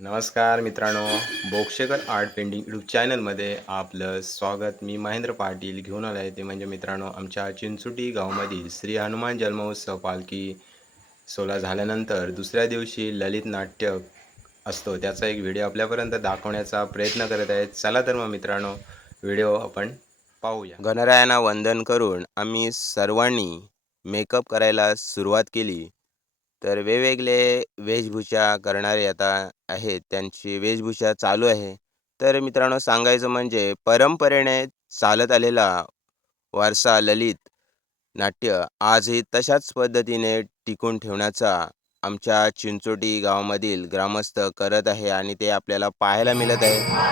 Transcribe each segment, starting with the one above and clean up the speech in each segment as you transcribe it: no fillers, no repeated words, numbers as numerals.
नमस्कार मित्रांनो, बोक्षेकर art painting YouTube चॅनलमध्ये आपलं स्वागत. मी महेंद्र पाटील घेऊन आलो आहे. ते म्हणजे मित्रांनो, आमच्या चिंचोटी गावामधील श्री हनुमान जन्मोत्सव पालखी सोहळा झाल्यानंतर दुसऱ्या दिवशी ललित नाट्य असतो, त्याचा एक व्हिडिओ आपल्यापर्यंत दाखवण्याचा प्रयत्न करत आहेत. चला तर मग मित्रांनो, व्हिडिओ आपण पाहूया. गणरायांना वंदन करून आम्ही सर्वांनी मेकअप करायला सुरुवात केली. तर वेगवेगळे वेशभूषा करणारे आता आहेत, त्यांची वेशभूषा चालू आहे. तर मित्रांनो, सांगायचं म्हणजे परंपरेने चालत आलेला वारसा ललित नाट्य आजही तशाच पद्धतीने टिकून ठेवण्याचा आमच्या चिंचोटी गावामधील ग्रामस्थ करत आहे आणि ते आपल्याला पाहायला मिळत आहे.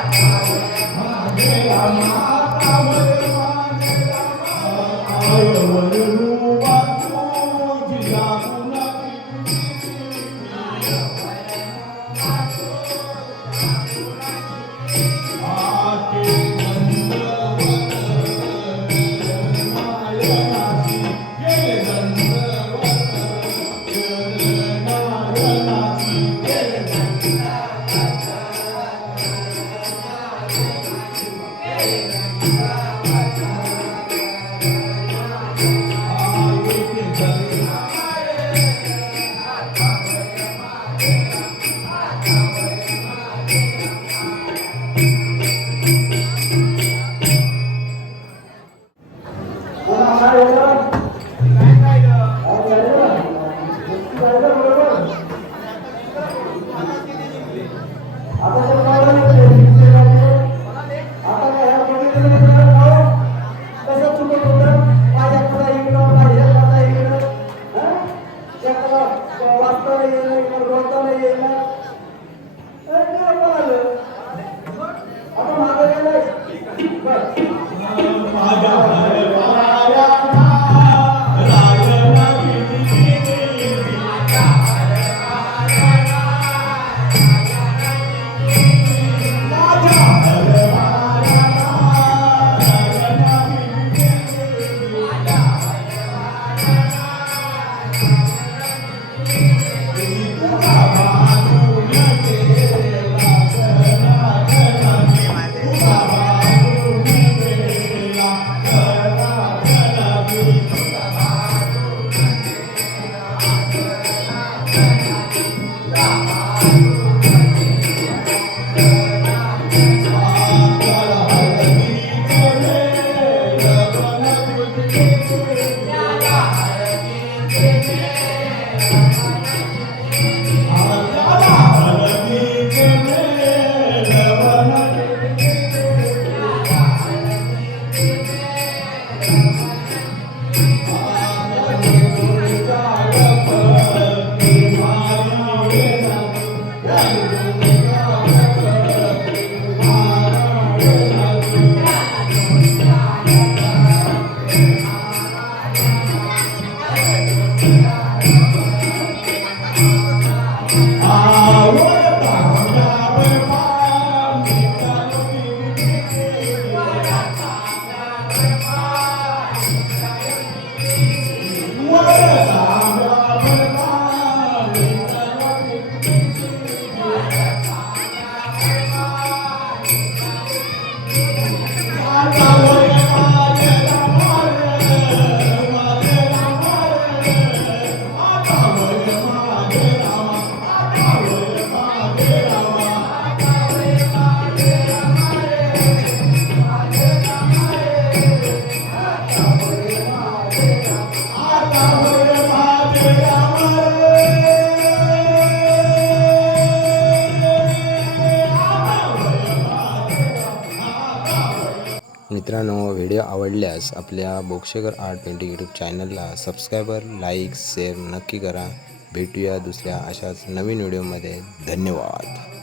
मित्रांनो, व्हिडिओ आवडल्यास आपल्या बोक्षेकर आर्ट पेंटिंग यूट्यूब चॅनलला सबस्क्राईबर, लाईक, शेअर नक्की करा. भेटूया दुसऱ्या अशाच नवीन व्हिडिओमध्ये. धन्यवाद.